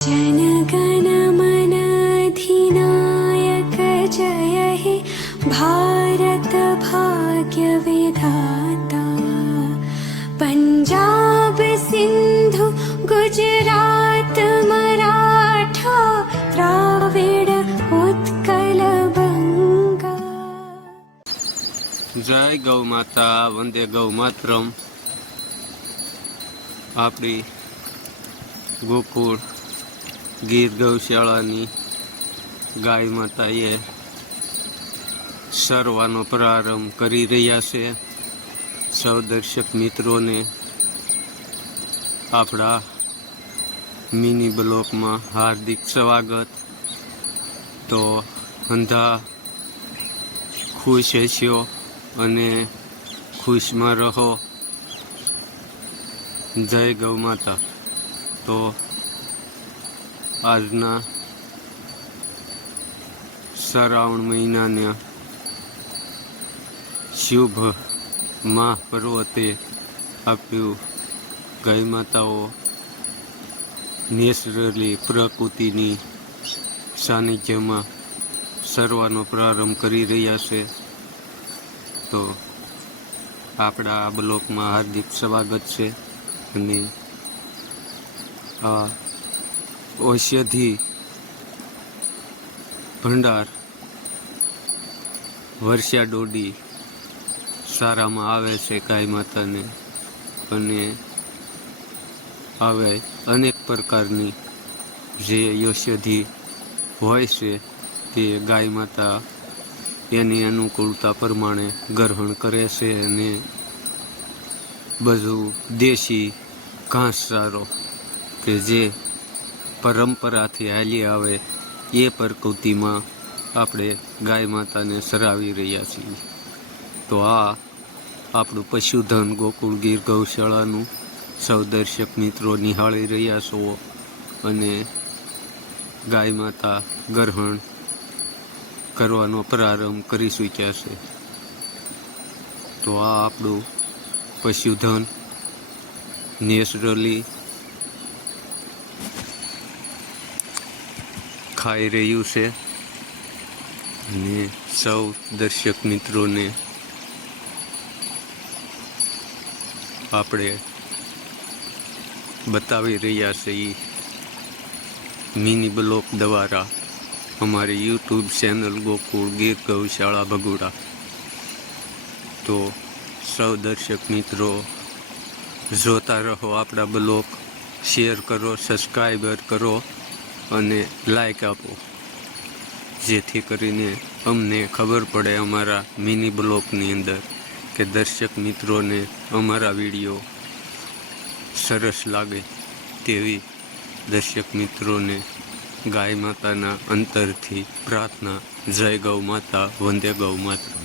जनगण मन अधिनायक जय हे भारत भाग्य विधाता। पंजाब सिंधु गुजरात मराठा द्राविड़ उत्कल बंगा। जय गौ माता, वंदे गौ मातरम। આપણી ગોકુળ ગીર ગૌશાળાની ગાય માતાએ સરવાનો પ્રારંભ કરી રહ્યા છે। સૌ દર્શક મિત્રોને આપણા મિની બ્લોકમાં હાર્દિક સ્વાગત। તો અંધા ખુશ હશો અને ખુશમાં રહો। જય ગૌ માતા। તો આજના શ્રાવણ મહિનાના શુભ મહાપર્વતે આપ્યું ગાય માતાઓ નેચરલી પ્રકૃતિની સાનિધ્યમાં સરવાનો પ્રારંભ કરી રહ્યા છે। તો આપણા આ બ્લોકમાં હાર્દિક સ્વાગત છે। અને આ ઔષધિ ભંડાર વર્ષા દોડી સારામાં આવે છે ગાય માતાને। અને આવે અનેક પ્રકારની જે ઔષધિ હોય છે તે ગાય માતા એની અનુકૂળતા પ્રમાણે ગ્રહણ કરે છે। અને બધું દેશી ઘાસચારો કે જે પરંપરાથી હાલી આવે એ પ્રકૃતિમાં આપણે ગાય માતાને ચરાવી રહ્યા છીએ। તો આ આપણું પશુધન ગોકુળ ગીર ગૌશાળાનું સૌ દર્શક મિત્રો નિહાળી રહ્યા છો અને ગાય માતા ગ્રહણ કરવાનો પ્રારંભ કરી ચૂક્યા છે। તો આ આપણું પશુધન નેચરલી ખાઈ રહ્યું છે અને સૌ દર્શક મિત્રોને આપણે બતાવી રહ્યા છીએ મિની બ્લોક દ્વારા અમારી યુટ્યુબ ચેનલ ગોકુળ ગીર ગૌશાળા ભગુડા। તો સૌ દર્શક મિત્રો જોતા રહો આપણા બ્લોગ, શેર કરો, સબસ્ક્રાઈબર કરો અને લાઈક આપો, જેથી કરીને અમને ખબર પડે અમારા મિની બ્લોગની અંદર કે દર્શક મિત્રોને અમારા વિડીયો સરસ લાગે। તેવી દર્શક મિત્રોને ગાય માતાના અંતરથી પ્રાર્થના। જય ગૌ માતા, વંદે ગૌ માતા।